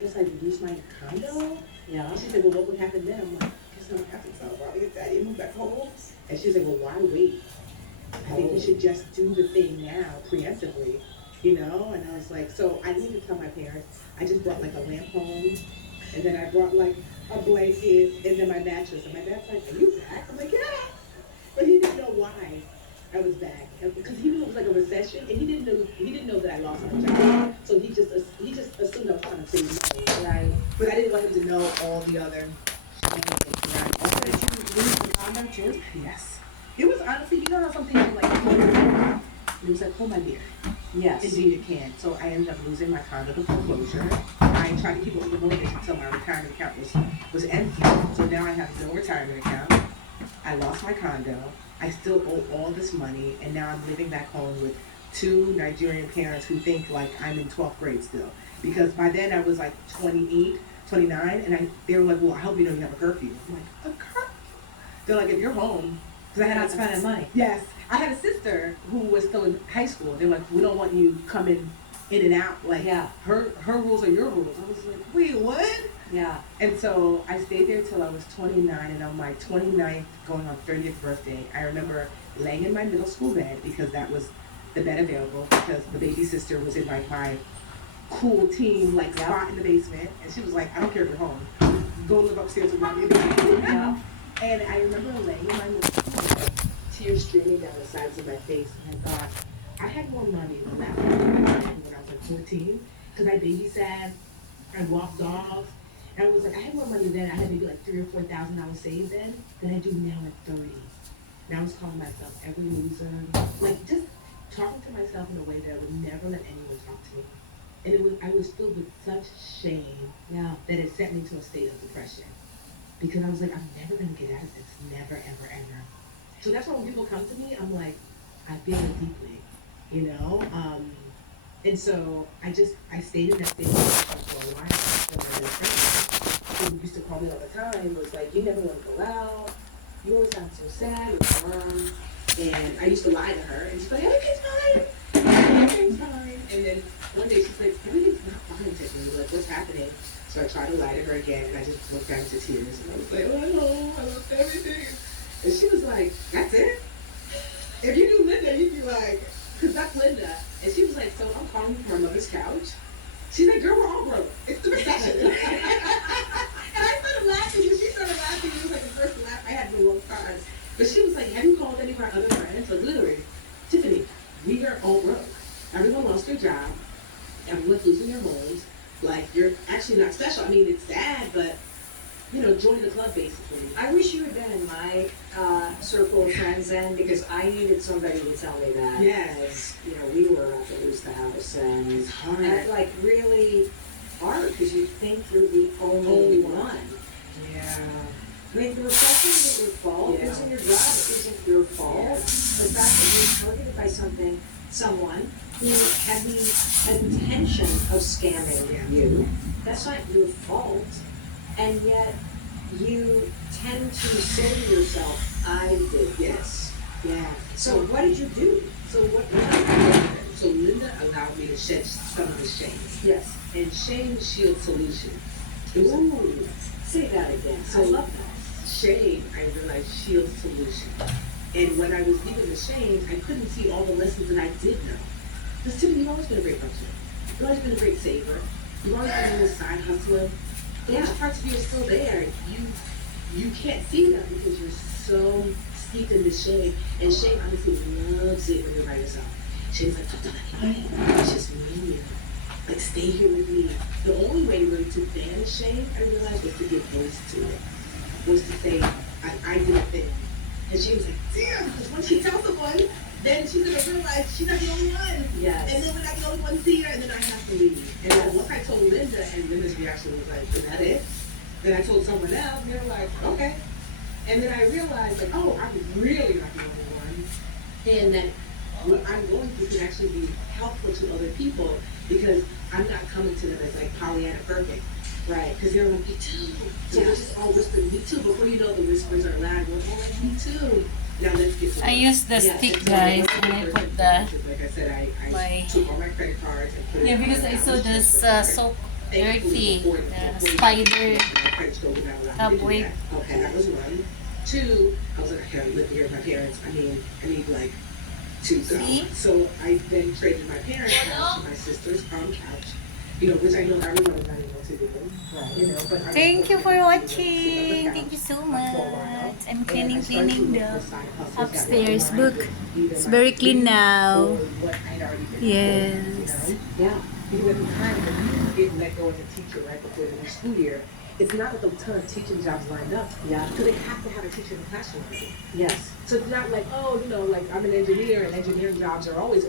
guess I lose my condo. Yeah. And she said, well, what would happen then? I'm like, guess I don't have to tell mommy and daddy, move back home. And she's like, well, why wait? I think you should just do the thing now, preemptively, you know? And I was like, so I didn't even tell my parents. I just brought like a lamp home, and then I brought like a blanket, and then my mattress. And my dad's like, are you back? I'm like, yeah. But he didn't know why I was back, because he knew it was like a recession, and he didn't know that I lost my job. So he just assumed I was trying to save money, Right. but I didn't want him to know all the other shenanigans. Right? Also, did you lose the condo too? Yes. It was honestly, you know how something you like, it was like, oh my dear. Yes. Indeed it can. So I ended up losing my condo to foreclosure. I tried to keep up with the mortgage until my retirement account was empty. So now I have no retirement account. I lost my condo. I still owe all this money, and now I'm living back home with two Nigerian parents who think like I'm in 12th grade still. Because by then I was like 28, 29, and they were like, well, I hope you know you have a curfew. I'm like, a curfew? They're like, if you're home, because I had Not spending money. Yes, I had a sister who was still in high school. They're like, we don't want you coming in and out. Like, Yeah. her rules are your rules. I was like, wait, what? Yeah. And so I stayed there till I was 29, and on my 29th, going on 30th birthday, I remember laying in my middle school bed, because that was the bed available, because the baby sister was in like my cool teen like Yeah. spot in the basement, and she was like, I don't care if you're home, go live upstairs with mommy. Yeah. And I remember laying in my middle school bed, tears streaming down the sides of my face, and I thought, I had more money than that when I was like 14, because I babysat, I walked dogs. And I was like, I had more money then. I had maybe like $3,000 or $4,000 saved then than I do now at 30. Now I was calling myself every loser. Like, just talking to myself in a way that I would never let anyone talk to me. And I was filled with such shame, Yeah. that it sent me to a state of depression. Because I was like, I'm never gonna get out of this. Never, ever, ever. So that's why when people come to me, I'm like, I feel it deeply, you know? And so I stayed in that state of depression for a while. So my best friend, who used to call me all the time, was like, you never want to go out. You always sound so sad with your mom. And I used to lie to her, and she's like, everything's fine. Everything's fine. And then one day she's like, everything's not fine, Tiffany. Like, what's happening? So I tried to lie to her again, and I just broke down into tears. And I was like, oh, no, I lost everything. And she was like, that's it? If you knew Linda, you'd be like, because that's Linda. And she was like, so I'm calling you from my mother's couch. She's like, girl, we're all broke. It's the recession. And I started laughing, and she started laughing. It was like the first laugh I had in a long time. But she was like, have you called any of our other friends? Like, literally, Tiffany, we are all broke. Everyone lost their job. Everyone's losing their homes. Like, you're actually not special. I mean, it's sad, but, you know, join the club, basically. I wish you had been in my circle of friends then, because I needed somebody to tell me that. Yes. As, you know, we were about to lose the house, and It's hard. it's like really hard, because you think you're the only one. Yeah. I mean, the recession isn't your fault. Yeah. Losing your job isn't your fault. Yeah. The fact that you're targeted by someone who had intention of scamming Yeah. you, that's not your fault. And yet, you tend to say to yourself, I did this. Yeah. So what did you do? So what happened? So Linda allowed me to shed some of the shame. Yes. And shame shields solution. It was Ooh, say that again. So I love that. shame, I realized, shields solution. And when I was leaving the shame, I couldn't see all the lessons that I did know. Because Tiffany, you've always been a great person. You've always been a great saver. You've always been in this side hustler. Those parts of you are still there. You can't see them because you're so steeped in this shame. And shame honestly loves it when you're by yourself. Shame's like, don't tell anybody. It's just me and you. Like, stay here with me. The only way really to banish shame, I realized, was to give voice to it. Was to say, I did a thing. And she was like, damn, because when she tells someone, then she's gonna realize she's not the only one. Yes. And then we're not the only one see her, and then I have to leave. And then once I told Linda, and Linda's reaction was like, is that it? Then I told someone else, and they were like, okay. And then I realized, like, oh, I'm really not the only one. And that what I'm going through can actually be helpful to other people, because I'm not coming to them as like Pollyanna perfect. Right, because they're like, me too. So we're just all whispering, me too. Before you know, the whispers are loud. We're all like, me too. Now let's get to I use the stick, guys, when I put the like I said, I my took all my credit cards and put it yeah, on because the I saw balance this transfer card. soap thankfully, 30. before Spider. my credit score would not allow me to do Awake. that. Okay, that was one. Two, I was like, I can't live here with my parents. I need like to go. See? So I then traded my parents' house to my sister's couch, which I know everyone is not able to do. Right. But I was Thank you for fortunate to be watching. able to Thank you so for a while. much. I'm And I cleaning started to look the for side hustles that were upstairs. aligned Look, with either it's my very clean degree now. or what I'd already been Yes. doing. Yeah. Because at the time when you get let go as a teacher right before the new school year, it's not like a ton of teaching jobs lined up. Yeah. Because they have to have a teacher in the classroom already. Yes. So it's not like, like I'm an engineer and engineering jobs are always